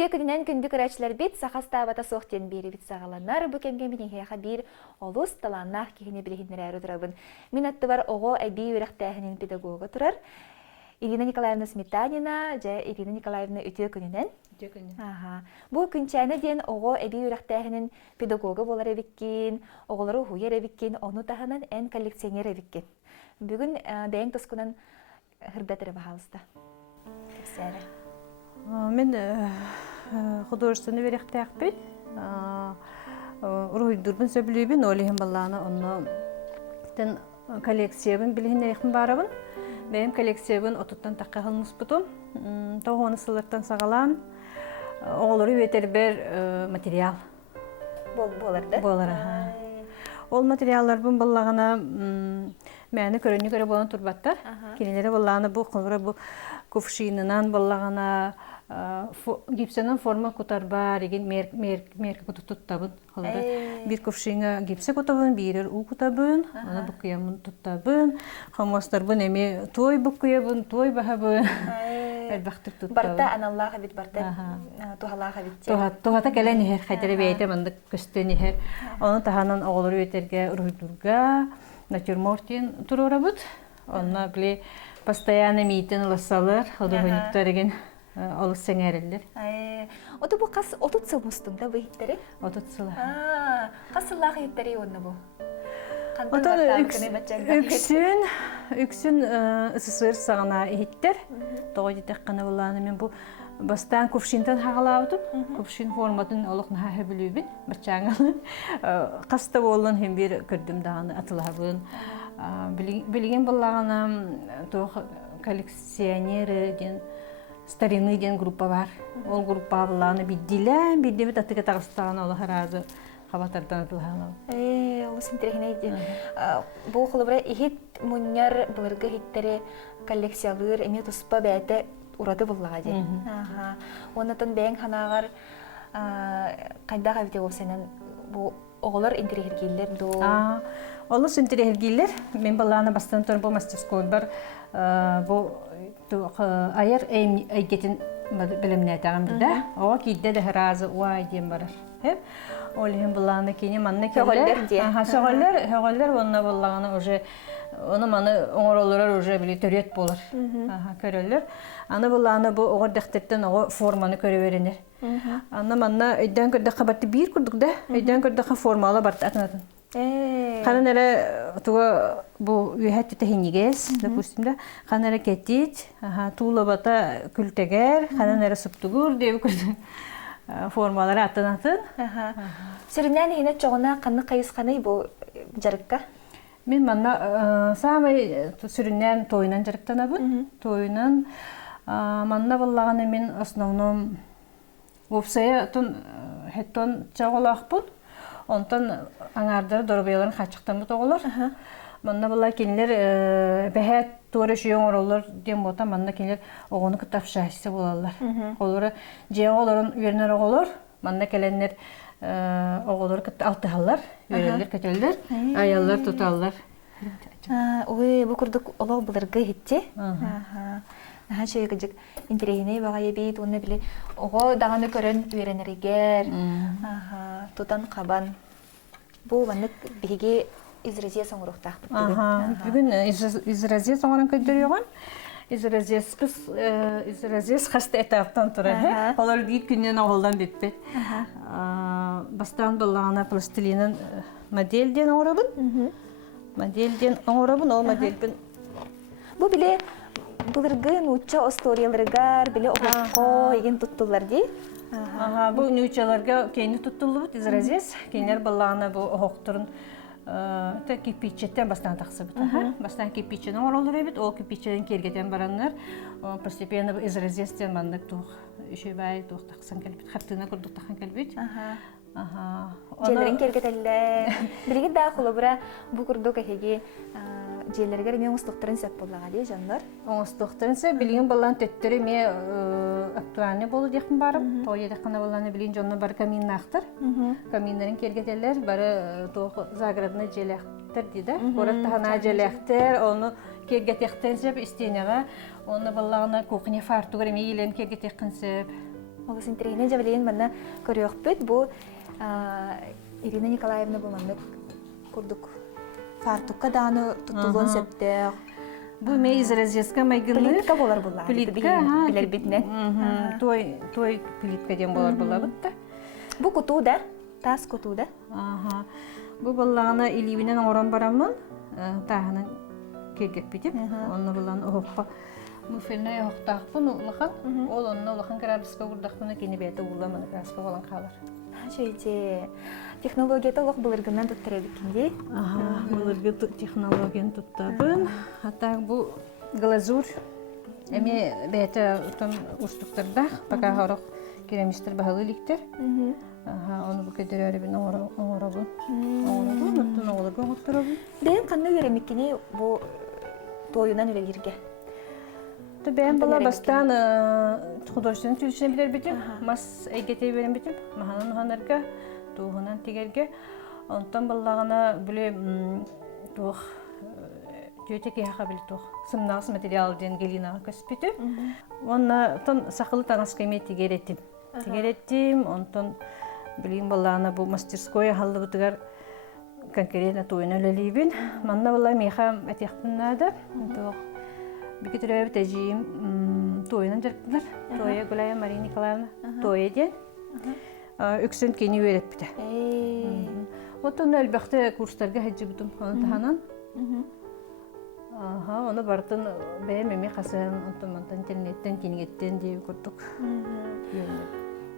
Үтө күнінен күндік өрәчілер бит, сақастабата соқтен бері бит сағаланар, бұ кемген бінен бір олыс таланнақ кейіне білігіндер әрі тұрабын. Мен атты бар оғы әбей өрәқтәхінің педагогы тұрар. Ирина Николаевна Сметанина, жа Ирина Николаевна үтө күнінен. Бұл күнчәні ден оғы әбей өрәқтәхінің педагогы болар әбіккен, оғылары хуер әбіккен, оны тағынан ән коллекционер әбіккен. Бүгін бәйін тұскынан хырдатыры бағалысты. Кепсәрі. Мен художественный верехтәқпет. Уройдурбын сөбілейбін, олейін балланы оны коллекциябын білігін әйқін барабын. Бәйім коллекциябын отыттан таққа қылмыс бұтым. Тоғуаны сылырттан сағалан. Оғылыры өтер бір материал. Боларды? Болары. Ол материаллар бұн баллағына мәні көріне көрі болан тұрбаттар. Кенелері баллағына бұл қылғыры бұл кувшинынан баллағына гипсенен форма кутар бар, еген меркі куту тұттабын. Bir kufşina gipse kutabın, birer u kutabın, ana bukuyamın tutabın, hamastarbın eme toy bukuyabın, toy bahabın. Elbaqtık tutabın. Barta anallaha bit, barta tuhalaha bit. Tuhata kelen her, xaydara beyte mandık kösteni her. Onu tahanan oğulları öterge Ruydurga, Natürmortin turura bud. Ona bile постоянно митен ласалар, hodogoniktар еген. Олыс сәңәрелдер. Оты бұл қас 30 сыл мұстымда бұл хиттері? 30 сыл. Қасыллағы хиттері онны бұл? Үксін СССР сағына хиттер. Тоғы детек қаны болағаны мен бұл бастан көпшінтен хағалаудым. Көпшін форматын олықны хағы білубін, бірчаңылы. Қаста болын хем бір көрдім дағаны атылағын. Білген болағаны тоғы коллекционері ден старинный ден группа бар. Ол группа баланы биддилен, биддебит атыга тагыстаган ол харазы хабатардан атылган. Ол синтерехне иде. Бу холобра ихит муньяр булырга хиттери коллекциялар эме туспа бәте урады буллага ди. Оннан бәң ханагар кайдага бите болсанан бу оголор интерехергиллер до. Олар интерехергиллер мен баланы бастан тор бу мастерской бар. Бу ayar aygetin bilimine tağımdı da. O kidde de razı uay diyem barar. Hep olihim bullağına kini manne keller. Şoğaller onunla bullağına oje onu manı oğurlar oje bile töret bolar. Körüller. Ana bullağına bu oğur dehterten o formanı körüverenir. Ana manna edden körde kabattı bir kurduk da edden körde formalı bart atnadın. Kanara tuğa bu üyet tehiniges, допустим da. Kanara ketit, tuğla bata külteger, kanara subtugur diye bir formaları atın. Sürünen yine çoğuna kanı kayıskanı bu jarıkka. Men manna samay sürünen toyunan jarıktan abın. Toyunan manna vallağını men основном vopsaya tun hetton çağolaqpun. Ondan anardır dorbayaların kaçıktan bu toğular. Manna bulla kendiler behet doğru şey olur diye bota manna kendiler oğunu kitap şahisi bularlar. Oğulları ciğer oğulların veriner oğullar. Manna gelenler oğulları kitap altı hallar, verirler, kötüler, ayarlar tutarlar. Oy bu kurduk oğul bularga gitti. Aha şey gıcık interehine bagaya bit onu bile oğu dağını körün vereneriger. Tutan kaban. Bu vanlık bihige izraziye soğurukta. Bugün izraziye soğuran köydürüyorlar. İzraziye hasta etaptan durar. Onlar ilk günden oğuldan bitbet. Bastan balağına plastilinin modelden oğurabın. Modelden oğurabın, o modelden. Bu bile Bulurgun uça ostoriyalargar bile oğukko egen tuttular di. Bu nüçalarga kendi tuttuldu bu izraziz. Kendiler balağına bu oğukturun kipiçetten bastan taqsı bit. Bastan kipiçeden oralar ebit. O kipiçeden kergeten baranlar. Постепенно bu izrazizden bandık tuğ. Şey bay tuğ taqsan kelbit. Xattığına kurduk taqan kelbit. Jellerin kergeteller. Bilgi daha kulubura bu kurduk ehegi jellerger men ustuqtарын sep bollaga di janlar. Ustuqtарын sep bilgin ballan tetleri me aktualni bolu dexin barım. Toya dexina ballanı bilgin jonna bar kamin naqtır. Kaminlerin kergeteller bari toğ Zagrebna jelektir dide. Orat tahana jelektir onu kergetekten sep istenega. Onu ballağına kuxnya fartugar me yelen kergetekten sep. Олус интерегіне жабылейін манна көріөкпіт. Бұл Ирина Николаевна бұл манны көрдік фартукка даны тұттылын сөптіғ. Бұл мей изразеска майгылы. Плитка болар бұлар. Плитка, Білер бітінен. Той плитка ден болар бұла бұтта. Бұл құту да? Тас құту да? Бұл болағына иливінен оран барамын. Тағынан кергек бітіп. Оны болағын ұққа. Бұл феліне ұқтақпын ұлақан. Ол онына ұлақан градуска ұрдақпына кені бәйті ұламын градуска болан қалар. Шөйте, технологията ұлық бұлырғынан тұттыры бікінде? Бұлырғы технологияны тұттабын. Хаттағы бұл глазур. Әме бәйті ұтын ұстықтырдақ. Бақа ғарық керамистер бағылы ліктер. Оны бұл көдері әрібін оңырабын. Ұттын оңылығы оңықтырабын. Бәйін қанны өремеккені бұл тойынан өлелерге? Ben bala bastan художественный тülüşüne bilir bitim. Mas eygete verin bitim. Mahanan hanarga, tuğunan tigerge. Ondan balağına böyle tuğ tüyeteki hakabil tuğ. Sımnağız materyal den gelina köspütü. Ona ton sakılı tanış kıymet tigerettim. Tigerettim. Ondan bileyim balağına bu мастерское hallı butugar конкретно туйна лелибин. Манна балай меха этяхтынада. Туğ Бекетірәбі тәжейім тойынан жарқтылар. Тойы Гүлая Мария Николаевна тойы ден. Үксін кені өрет біті. Оттың әлбәқті курстарға әджі бұтым оны тағанан. Оны бартын бәйім әме қасыған онтан интернеттен кенігеттен дейі көрдік.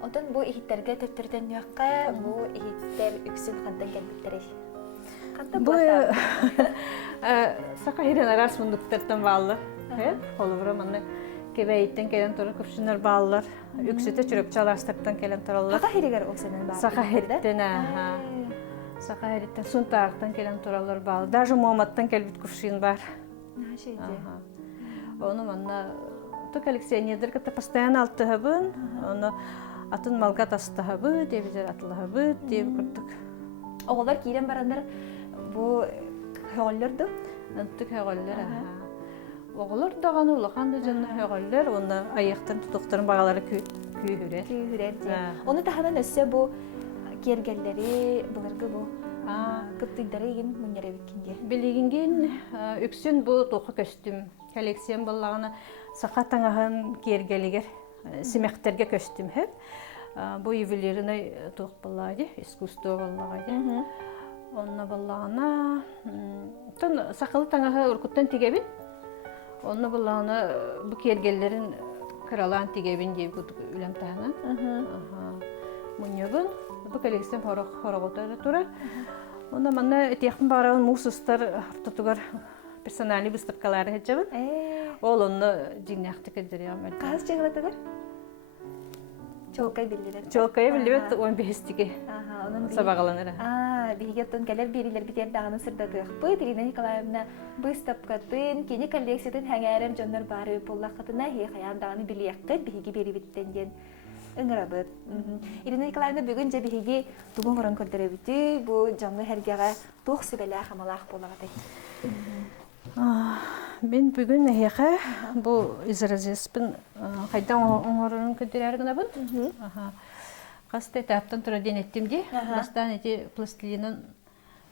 Оттың бұл ихиттерге төттірден үйаққа бұл ихиттер үксін қандан кәлбіттері? Бұл сақа ерен арас мұндықтыртын балы. Олыбыра манны кебейттен келен тұры күпшінер балылар. Үксіті чүріп çalастырттан келен тұралылар. Сақа херігер ол сенің балы? Сақа херіттен, Сақа херіттен сұнтағықтан келен тұралылар балы. Даже Muhammad'tan келбіт күпшін бар. Оны манна коллекционердер кітті постоянно алтығыбын. Оны атын малға тастығыбы, дебізер атылығыбы, деп күрдік. Оғылар кейден барандар бұл хөғоллерді? Үттік хөғоллер, Оғылыр дағаны ұлақанды жанны högöller, оны аяқтан тұтықтарын бағалары күйірер. Күйірер де. Оны тағынан өссе бұл кергелдері, бұлырғы бұл күптігдері еген мүнері өткенде? Білігінген үксін бұл тоқы көстім. Коллекциям болағына сақа таңағын кергелігер, семектерге көстім хеп. Бұл ювелиріне тоқ болағады, искусство болағады. Онына болағына сақылы таңаға ұрқыттан тегебін. Onu bulağına bu kergellerin kralan tigebin diye ülem tahana. Munyabın bu koleksiyon horogotları turar. Onda manna etiyakın bağırağın musustar tutugar personali выставкалары hecabın. Ol onu cinnaktık ediriyor. Kaz çığlatıdır? Çolkay bildiler. Çolkaya bildiler 15 tiki sabağalanır. Бигеттен келер берилер битер даганы сырдатык. Бу Ирина Николаевна выставкатын, кени коллекциятын хәңәрем жоннор бары поллакытына хаян даганы билияккы биги бери биттенден ыңырабыт. Ирина Николаевна бүгүн же биги тугун горон көрдөрөбүтү. Бу жаңы хәргәгә тух сибелә хамалах болагыды. Мен бүгүн хәгә бу изразеспин кайдан оңорун көтөрөргөнө бут. Қасты таптан тұра ден еттім де, бастан әте пластилинын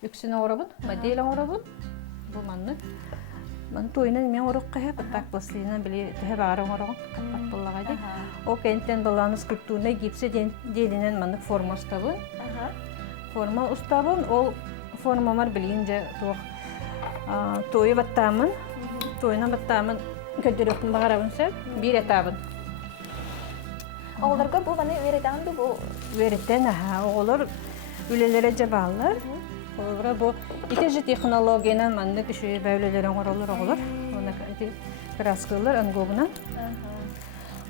үксіні орабын, моделі орабын. Бұл манны. Мен тойынан мен орық қайып, так пластилинын біле түхі бағарың орағын, қаппақ болағайды. О кәнттен баланы скульптурына гипсі делінен манны форма ұстабын. Форма ұстабын, ол формамар білейінже тойы баттамын. Тойынан баттамын көдіріқтің бағарабын сөп, бір этабын. Oğullarga bu bana veredandı bu. Veriden oğullar ülelere ceballar. Oğullar bu itici teknolojiyle mandı kişi böylelerin oğullar oğullar. Ona kraskılar angobuna.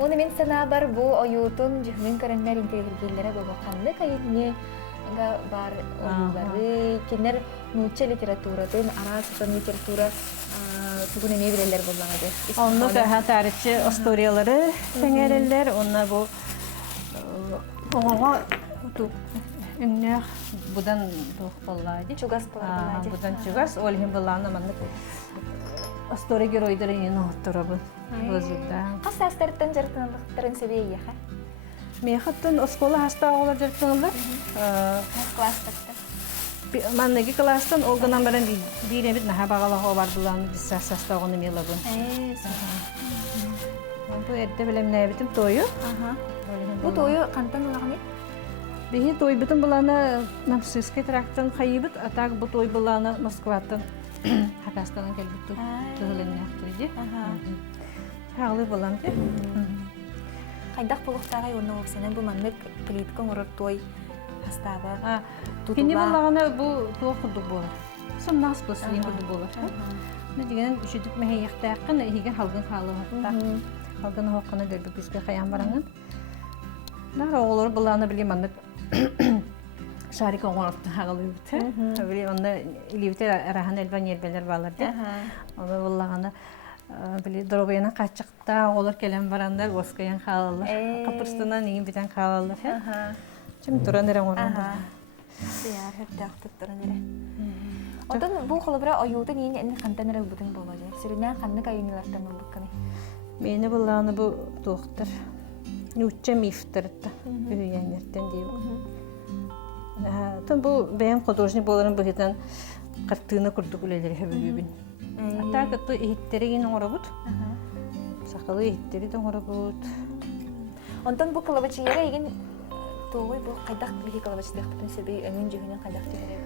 Onu men sana bar bu oyutun cihmin karanlar integrillere bu kanlı kayıtni bar oğulları kinler nuçe literaturadan arasıtan literatura bugün ne bileler bulamadı. Onu da tarihçi istoriyaları sengereller. Onlar bu oğullar ünlü budan doğupalardı. Çugas palardı. Budan çugas. Olhim bulanı manlık istoriya geroyları yeni oturabı. Bozulda. Asaslardan jartanalıkların sebebi ya. Мехаттан оскола хаста оғылар жарықтыңылар. Класстакта. Маннеги класстан олғынан баран бейремет наға бағалаға бардыланы диссассаста оғыны мелагын. Бұл әрді білем нәбітім тойы. Бұл тойы қантан олағын ет? Бейі той бітім бұланы Намсыскай трактан қайыбыт, атақ бұл той бұланы Москваттан Хакастанан кәлбітті тұғылын ақтойды. Хағылы бұланы. Қайдақ бұлықтағай оны оқсанын бұл маннық плиткан ұрыр той хастаға Кені тұтыла. бұлағына бұл туа құрдық болар. Сымнағыз бұлсын құрдық болар. Дегенен үшідік мәхей яқтақын, еген халғын қалы ғақтақ. Халғын хоққына көрбі күзге қаян бараңын. Нағыр оғылар бұлағына білем анық шарик оңырықтың ағылы өбіті. Білем онда илебітер арахан әлбан елбелер баларды. Оны бұлағына дорогаяна қачықта оғылар келен барандар, оскаян қалалар. Қапырстынан ең бітен қалалар. Чем туран эрен орон. Сияр хөттәқтіп тұрын ере. Одан бұл қолыбыра ойуды нейін әні қантан әрі бұдың болады. Сүрінен қанны қайынылардан ұлбыққаны. Мені бұлағаны бұл тоқтыр. Нүтче мифтірді. Үйенерден дейбі. Тон бұл бәйін художник боларын бұхетен қартығына күрдік үлелері өбігін. Ата күтті ехеттері кейін оңыры бұд. Сақылы ехеттері де оңыры бұд. Ондан бұл қылыбачы ере еген тоғой бұл қайдақ бігі қылыбачы дектіпін сөбей өңін жүгінен қайдақ жүгірі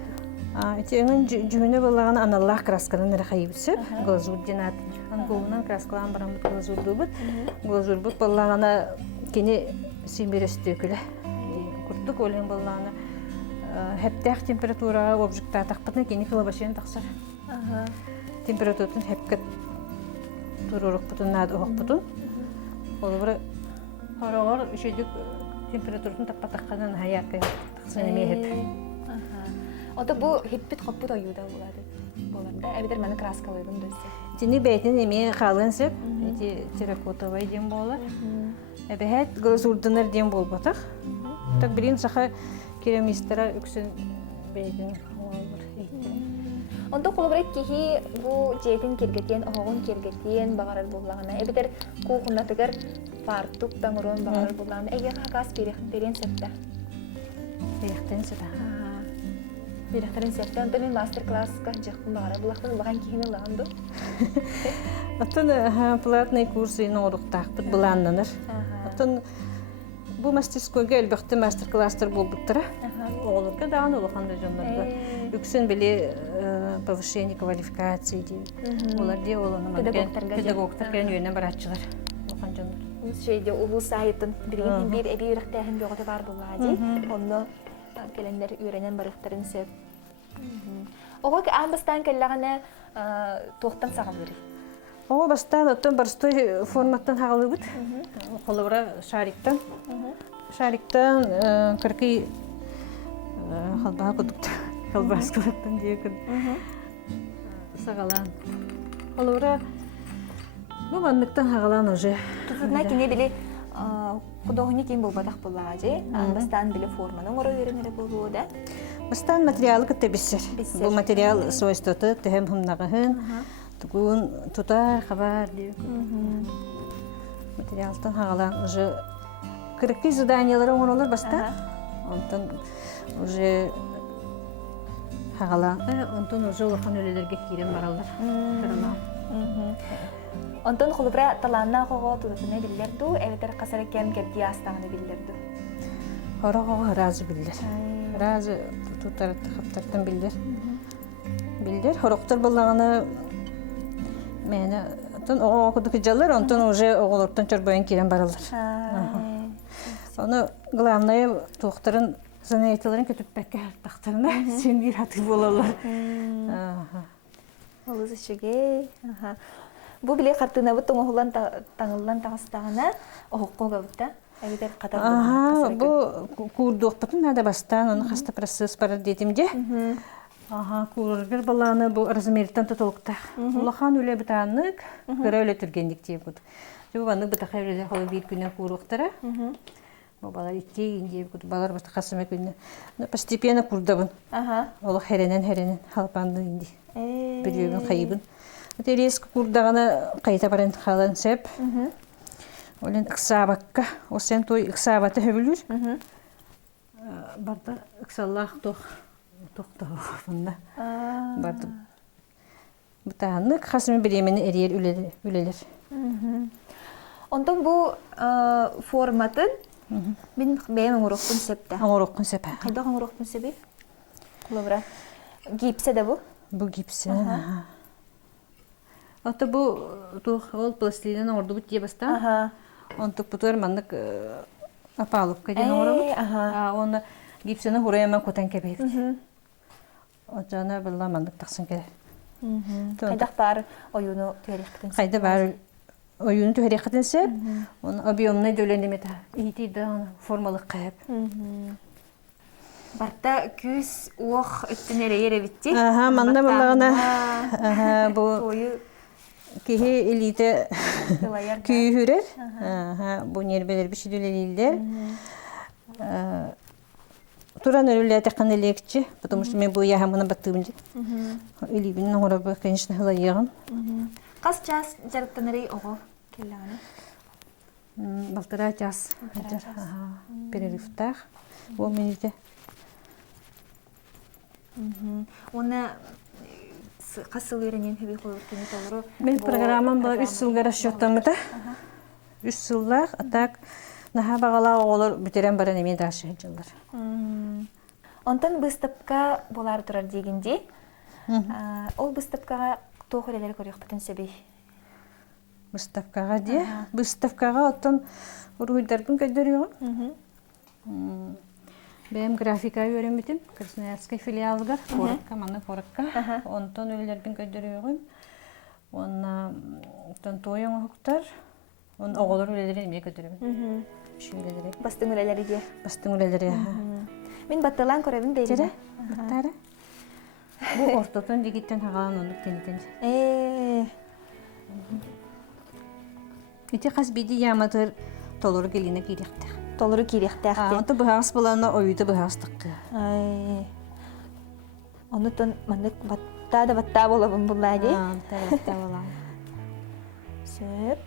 Эти өңін жүгіні болағаны аналлах краскадан әрі қайыбысы. Глазур денат. Ангуынан краскалан баран бұд глазурды бұд. Глазур бұд болағаны кені сүймересті өкілі. Күрдік олен болағаны хәптәқ температура обжықта тақпытына кені қылыбашын тақсар. Температуратын хәпкет тұрырық бұтын, нады оқ бұтын. Олы бұры хорағыр үшедік температуратын тақпатаққадан хаяқы тақсын әме хәп. Ода бұл хеппет қоппыт ойуда болады. Боларда әбедер мәні краскалайдың дөсі. Тені бәйтін әме қалын сөп, терракотовай дем болар. Әбәхәт глазурдынар дем бол батақ. Так білін сақа керамистера үксін бәйтін олар әйттірін. Онда қолыбырайт кейі бұл жетін кергетен, оғын кергетен бағарар болағына. Әбедер қуғынатығар фартук таңырын бағарар болағына. Әгер қағас беректерен сөпті. Беректен сөпті. Беректерин сәтті. Онда мен мастер-классқа жақтың бағарар болақтың ұлаған кейіні ұлаған бұл. Оттан платный курсын орықтақ бұд бұланнаныр. Оттан бұл мастерскойға әлбіқті мастер-класстар болдықтыра. Оларға дағын олықанды жонларға. Үксін біле повышение квалификации дейм. Олар де оланы педагогтар кән үйінен баратчылар. Олған жонлар. Бұл şeyde ulu sayıtın bir ebi ürəktähin yoğudu var bulladı. Onu gelenler öğrenen barıqtарын söp. Oğa ki ambastan kellagana toqtan sağılır. Oğa bastan oттан барстой форматтан хагылы бут. Холора шариктан. Шариктан кыркы халбаа кудукта. Халбаскалаттан деген. Сагалан. Холора bu banlıktan hagalan уже. Tutuna kine bile kudogni kim bulbadak bulladı. Ambastan bile formanın ora öğrenere buludu. Bastan materyali kıtebisir. Bu materyal свойствоты hem hımnağın. Tugun tutar haber diyor. Materyaldan hagalan уже kırkı zadanyaları olur bastan. Ondan уже hagalan. Ondan уже olakan öylelerge kiren barallar. Ondan xulubra talanna xoğo tututuna billerdu, eveter qasara kem kerdi astağını billerdu. Hora razı biller. Razı tutar xaptardan biller. Biller. Horoqtar bolağını meni ondan o okuduk jallar, ondan уже oğulordan çorboyan kiren barallar. Onu главное toxtarın zanayetlerin kötüp bekke taqtarına sen bir hatı bolarlar. Oluz işige. Bu bile kartına bu toğulan tağılan tağıstağına oğuqqo gavda. Evider qatar. Bu kurduq batın nada bastan onu hasta prosess para detimde. Kururgar balağını bu razmerten tutulukta. Ulaqan öyle bitanık, qara öyle türgendik diye bud. Bu banık bitaqa öyle hol bir güne kuruqtara. Bu balar ikki diye bud. Balar basta qasıma günne. Постепенно kurdabın. Ola herenen halpandı indi. Biliyorum qayıbın. Резко курдагана кайта баран халан сеп. Olen ыксабакка, осен той ыксабаты хөбүлүр. Барда ыксаллах тохта бунда. Барда. Бутаны хасмы биремени эриер үлелер. Онтон бу форматын мен бәйім оңырықпын сөпті. Оңырықпын сөпі. Қайда оңырықпын сөпі? Құлыбыра. Гипсе де бу? Бу гипсе. Ата бу ол пластилин орду бут дие баста. Онтук бутуар мандык апалып каден оңырабыт. Оны гипсені хураяма көтен кебейбіт. Отжана білла мандык тақсын келер. Қайдақ бар ойуну түйеректің сөп? Қайда бар oyunu tüherekaten sep, onun abiyomuna dölenimete. İyiydi de formalı kayıp. Barta küs uoq üttünere yere bitti. Aha, manda bulağına bu kihi elite küyühürer. Bu nerbeler bir şey döleliydiler. Turan ölüler tekrar elekçi, потому что мен bu yahamına battığımda. Elibinin orada конечно hılayığım. Қас час жарықтаныры оғы келлағаны? Балтыра час. Перерывтақ. Ол менеде. Оны қасыл өрінен хөбей қойып кені толыру? Мен программам бұл 3 сылға расчеттамыда. 3 сыллақ, атақ наға бағалағы олар бүтерен барын емен дашы жылдар. Онтан бұстапқа болар тұрар дегенде, ол бұстапқаға тоғыр әлері көрек бұтын сөбей? Бұстапқаға де. Бұстапқаға оттан ұруйдардың көддіріғым. Бәйім графика өрен бітім. Красноярскай филиалыға, қорыққа, маны қорыққа. Онтан өлілердің көддіріғым. Онтан тойын ұқтар. Оғылар өлелері еме көддірігім. Бастың өлелері де? Бастың өлелері. Мен батталан көребін бейді? Жері? Баттары? Bu ortadan digitten hağalan onu teniten. İti qas bidi yamatır toluru geline girekti. Toluru girekti. Anta bu hağız bulana oyudu bu hağız tıqqı. Onu ton mandık batta bolabın bulladı. Batta bolam. Söp.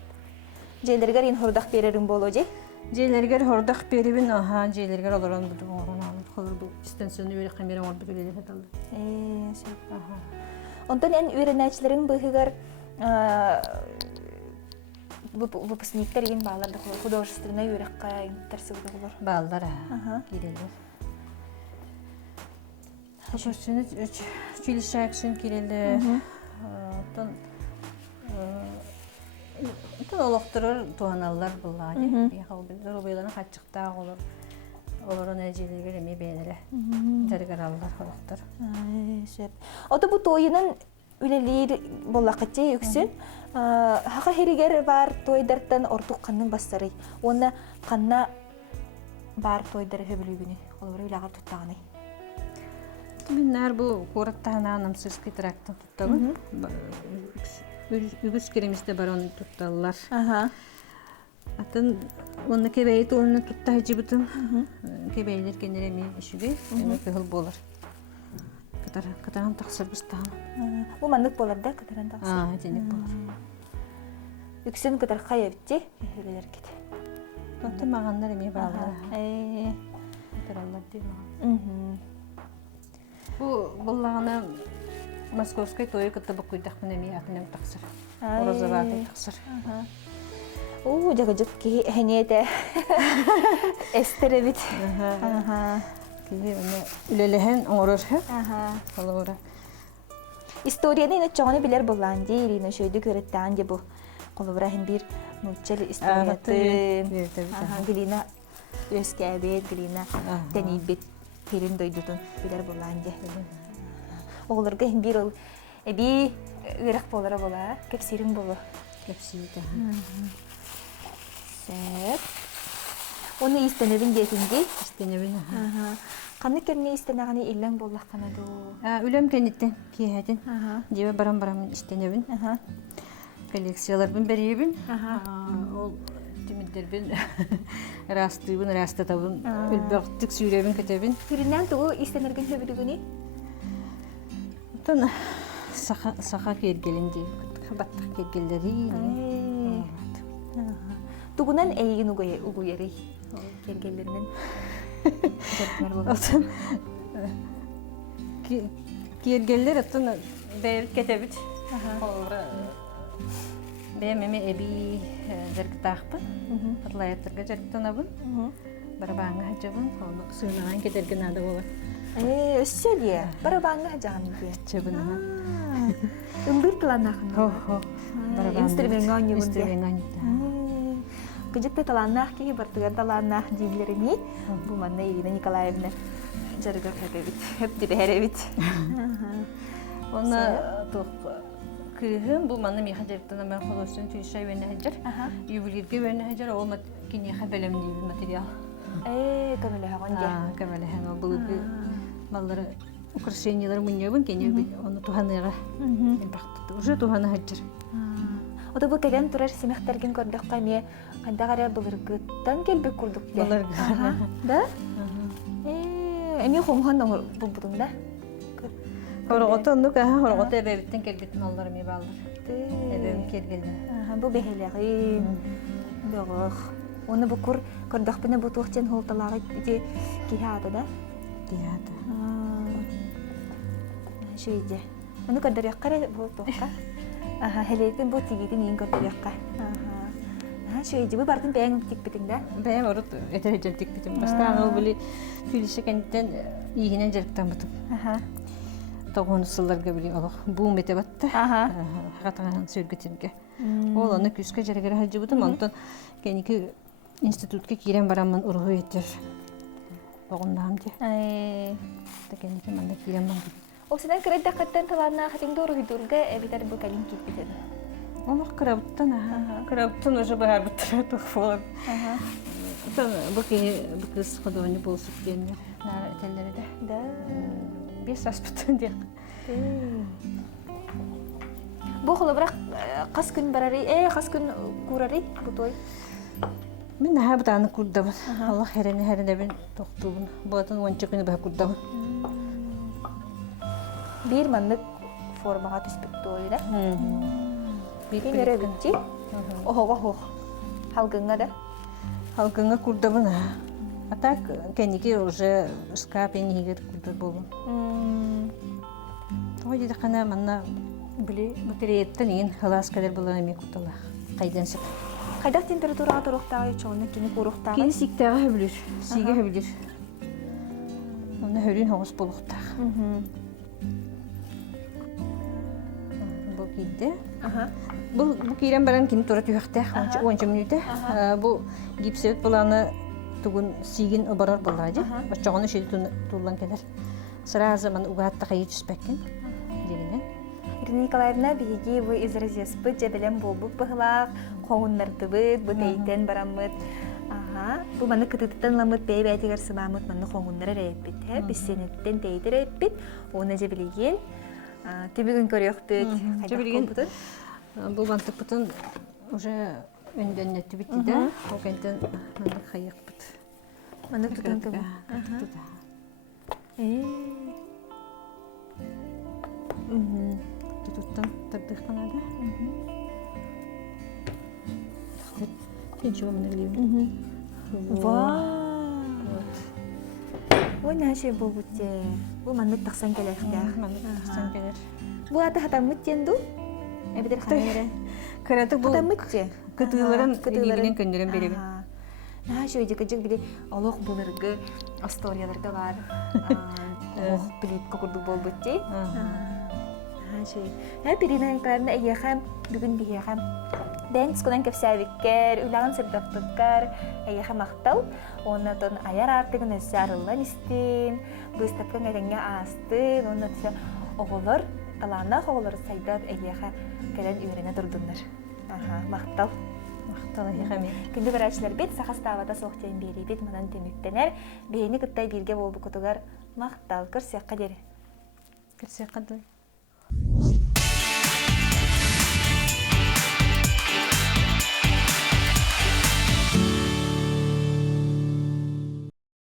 Jeylerger yin hordaq bererin boloji? Jeylerger hordaq beribin, jeylerger olaran budu oran alır. Olur bu istansiyonu öyle kameram var bir öyle hatalı. Ondan en öğrenicilerin bıhıgar выпускниктер ген балаларды художественный үйрекқа интерсиуды olur. Балалар келелер. Художественный училище акшын келелер. Тон олықтырыр туаналар бұллады. Яқал білдір обайларын қатшықта olur. Оларын әжелерге еме бейінері. Жарғар алылар олықтыр. Ода бұл тойының үлелер болақытте өксін. Хақа херігер бар тойдартан ортық қанның бастары. Оны қанна бар тойдары хөбілігіні. Олар өлағар тұттағаны. Меннер бұл қораттағына анамсыз кетірактың тұттағын. Үгіс кереместе бар оны тұтталылар. Атын оны кебейті оны тұттағы жібітім. Кебейлер кенер әме үшіге, әме көхіл болар. Катаран тақсыр бұстағын. Бұл маңдық болар да, катаран тақсыр? Денек болар. Үксін катар қай өбітте, өлелер кеті? Отты мағандар әме бағалар. Катаралар dey маған. Бұллағына Московскай тойы күтті бұқ көйдақпын әме ақынам тақсыр. Орозаваты тақсыр. Жағы жүк кей әнеті әстірі біт. Үлелеген оңырыр. Олығыра. Историяны ені çoğunu білер болан де, Ирина шөйді көреттен де бұл. Қолыбырахын бір нүтчел историятын. Глина өскәбет, глина тәнейбет, перін дойдудын білер болан де. Оғылырға бір ол әбі өрек болары бола, кәпсерін болу. Кәпсерді. Сәп. Оны истенебін детінді? Истенебін. Қаны керіне истенағаны илен боллақ қанады? Үлем кәнеттен кейхәдін. Дебе барам-барам истенебін. Коллекцияларбын бәрейбін. Ол түміндербін растыбын, растатабын. Үлбәқтік сүйребін көтебін. Түрінен тұғы истенерген хөбілігіні? Тон сақа кергелін дейіп. Баттық кергелдері. Тугунан эйгин угуярый. Кергеллеринен. Отын кергеллер отын бәйір кетебіт. Олары бәймеме әбей жаргытақпын. Атлайаттырға жаргытанабын. Барабаңға хаджабын. Оны сүйінаған кетерген ады болар. Өссө дие. Барабаңға хаджағын дие. Чабын. Үлбір таланақын. Хо. Инструмен ғаню бұнде. Инструмен ғаню. Күжікті таланақ кейі бартығар таланақ дейбілеріне бұл манна Ирина Николаевна жарыға кәбебіт, өптері әребіт. Оны күйін бұл манна мейха жарықтан әмән қолысын түйшай вәне әжір. Юбілерге вәне әжір, ол кенеға бәлемдейбі материал. Көмілі ғанде. Көмілі ғанде. Бұл баллары украшениялар мұнебін, кене оны туғаныға бақтыды. Уже туғаны әжір. Ода бұл кәден тұрар семектерген көрдік қаме қандағара бұлырғыттан келбек күрдік де. Бұлырғы. Да? Әме қоңған бұл бұдың да? Хорғоты ұндық, хорғоты әбәбіттен келбет маллары ме балыр. Әбәбім кергелді. Бұл бәхелеғін. Бұғық. Оны бұл күр көрдік біне бұл туқтен холталағы кейхады да? Кейхады. Шөйде. Оны көрдір яққары бұл туққа? Хелейтін бұл тегейтін ең көрдір яққа. Шөйде бұл бардың бәйін тек бітің да? Бәйін ұрыт өтер жер тек бітім. Бастан ол білі сөйлесі кәнттен егінен жеріктен бұтым. Тоғын сылларға білі олық бұғым өте батты. Хақатығанын сөргетінге. Ол оны күске жерегері хәлжі бұтым. Онтан кәнекі институтқа керен барамын ұрғы етер. Оғындағым де. Кәнекі манда керен баңды. Ол сенен кіреді қаттан таланна қатыңды ұрғы дұрға әбетер бұл кәлін кетпетеді. Олық қырабыттан, қырабыттан уже бағар бұттыра тұқ болып. Бұл кыз қыдуыны болсып кенер, нары әтелері де. Да. 5 аспыттан дек. Бұл қолы бірақ қас күн барары, қас күн көрары бұтой? Мен наға бұтаны көрдабын. Аллах әріне бен тоқтуғын. Бұлатын 10 күні баға көрдабын. Bir manlık formağa tüspüktü oyuna. Kim yere bitti? Oho. Halgınga da? Halgınga kurdabın ha. Atak kendiki уже скапен егер курдар болун. Той да кана манна били материеттен ин халас кадер болан эме кутала. Кайдан сып. Кайдак температурага туруктагы чоңна кини куруктагы? Кини сиктага билир, сиге билир. Аны хөрүн хогус болуктак. Бұл кейрен баран кені тұра түйіқтәк, 10 минуты. Бұл гипсевет бұланы тұғын сиген ұбарар болады. Башчағаны шеді тұлан келер. Сразу ман ұғатта қайы түспәккен. Ирина Николаевна, бейге бұл изразеспіт, жабелен болбып бұғылақ, қоңынларды бұд, бұд әйтен барамыд. Бұл маны күтіттен ламыд, бәй бәйтігер сымамыд, маны қоңынлары рәйіппет. Бісенеттен тәйді рәйіппет, оны жабелеген. Тебігін көрек бөт, қайдақ бұтын? Бұл бантық бұтын уже өнден нәтті бітті да, ол кәнтен мандық қайық бұт. Мандық тұтын тұбы? Тұттан тұрдық қанады. Тен жуа мұны білеймін. Ой, нәше бұл бұтте. Бұл мандық тақсан кәләқтәқ. Мандық тақсан кәләр. Бұл аты хатамыт тенду? Әбедер қанайыры? Қаратық бұл күтілерін егінен көндерін беремін. Нәше өйдегі жүк біле олық бұлырғы асторияларға бар. Оқ біліп көкірді бол бұтте. Нәше. Ирина Николаевна әйеқам, бүгін бейеқам. Дән түскінен көпсәвіккер, үлағын сырдақтықкар, әйеқам ақтал. Оннан аяр артығын өсі арылан істен, бұстапқын әденге астын, оннан өсі оғылыр, таланақ оғылыр сайдап әйеқа кәлін үйрене тұрдыңдар. Мақтал. Мақтал әйеқа мен. Күнді бірәшілер бет, сақастағыда соқтен бері бет, мұнан төміктенер, бейіні күттай бірге болбы күтігер мақтал. Күрсек қадері? Күрсек қадыр.